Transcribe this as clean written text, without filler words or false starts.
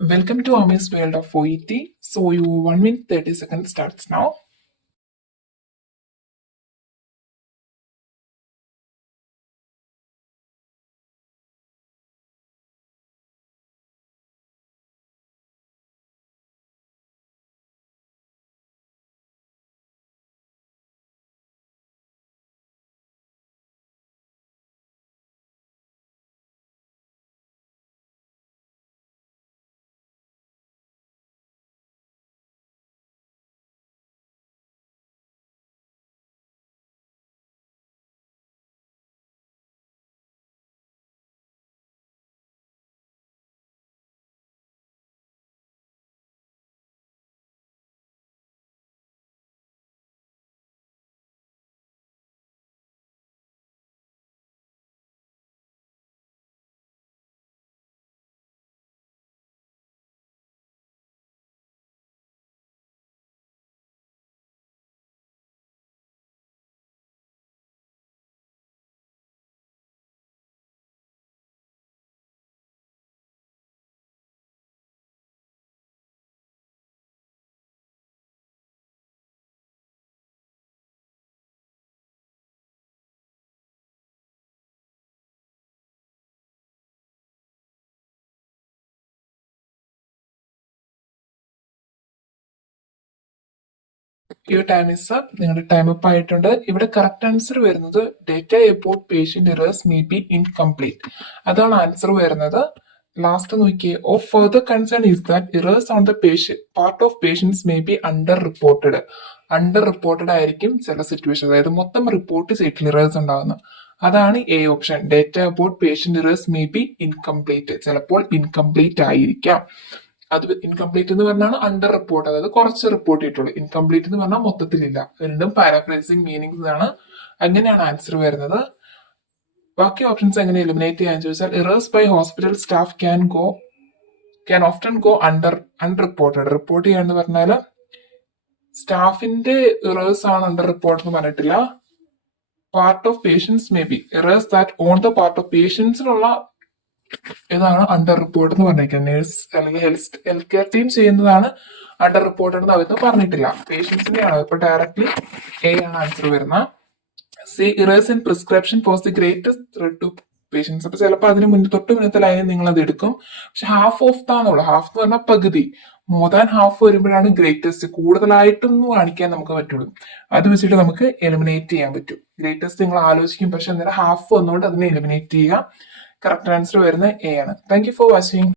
Welcome to Ami's World of OET. So your 1 minute 30 seconds starts now. Your time is up. നിങ്ങളുടെ time up ആയിട്ടുണ്ട്. ഇവിടെ correct answer വരുന്നത് data about patient errors may be incomplete. അതാണ് answer വരുന്നത്. Last നോക്കിയേ, of further concern is that errors on the part of patients may be under reported. Under reported ആയിരിക്കും ചില situation, അതായത് മൊത്തം റിപ്പോർട്ട് ചെയ്തിട്ടുള്ള ഇറേഴ്സ് ഉണ്ടാകുന്നത്. അതാണ് A option. Data about patient errors may be incomplete. ചിലപ്പോൾ ഇൻകംപ്ലീറ്റ് ആയിരിക്കാം. അത് ഇൻകംപ്ലീറ്റ് എന്ന് പറഞ്ഞാൽ അണ്ടർ റിപ്പോർട്ട്, അതായത് കുറച്ച് റിപ്പോർട്ട് ചെയ്തിട്ടുള്ളൂ. ഇൻകംപ്ലീറ്റ് എന്ന് പറഞ്ഞാൽ മൊത്തത്തിലില്ല. രണ്ടും പാരാഫ്രൈസിങ് മീനിങ്സ് ആണ്. അങ്ങനെയാണ് ആൻസർ വരുന്നത്. ബാക്കി ഓപ്ഷൻസ് എങ്ങനെ എലിമിനേറ്റ് ചെയ്യാൻ ചോദിച്ചാൽ, errors by hospital staff can often go unreported. Report ചെയ്യാന്ന് പറഞ്ഞാൽ സ്റ്റാഫിന്റെ ഇറേഴ്സ് ആണ് അണ്ടർ റിപ്പോർട്ട് എന്ന് പറഞ്ഞിട്ടില്ല. Part of patients may be errors that on the part ഓഫ് പേഷ്യൻസിനുള്ള ഇതാണ് അണ്ടർ റിപ്പോർട്ട് എന്ന് പറഞ്ഞിരിക്കുന്നത്. നേഴ്സ് അല്ലെങ്കിൽ ഹെൽത്ത് കെയർ ടീം ചെയ്യുന്നതാണ് അണ്ടർ റിപ്പോർട്ട് എന്ന് അവർക്ക് പറഞ്ഞിട്ടില്ല. പേഷ്യൻസിന്റെയാണ്. ഇപ്പൊ ഡയറക്ട്ലി എ ആണ് ആൻസർ വരുന്നത്. C errors in prescription pose the greatest threat to patients. അപ്പൊ ചിലപ്പോൾ അതിന് തൊട്ട് മുന്നത്തെ ലൈനിൽ നിങ്ങൾ അത് എടുക്കും. പക്ഷെ ഹാഫ് ഓഫ് താന്നുള്ളൂ. ഹാഫ് എന്ന് പറഞ്ഞാൽ പകുതി. മോർ ദാൻ ഹാഫ് വരുമ്പോഴാണ് ഗ്രേറ്റസ്റ്റ്. കൂടുതലായിട്ടൊന്നും കാണിക്കാൻ നമുക്ക് പറ്റുള്ളൂ. അത് വെച്ചിട്ട് നമുക്ക് എലിമിനേറ്റ് ചെയ്യാൻ പറ്റും. ഗ്രേറ്റസ്റ്റ് നിങ്ങൾ ആലോചിക്കും, പക്ഷെ അന്നേരം ഹാഫ് വന്നുകൊണ്ട് അതിനെ എലിമിനേറ്റ് ചെയ്യുക. കറക്റ്റ് ആൻസർ വരുന്നത് എ ആണ്. Thank you for watching.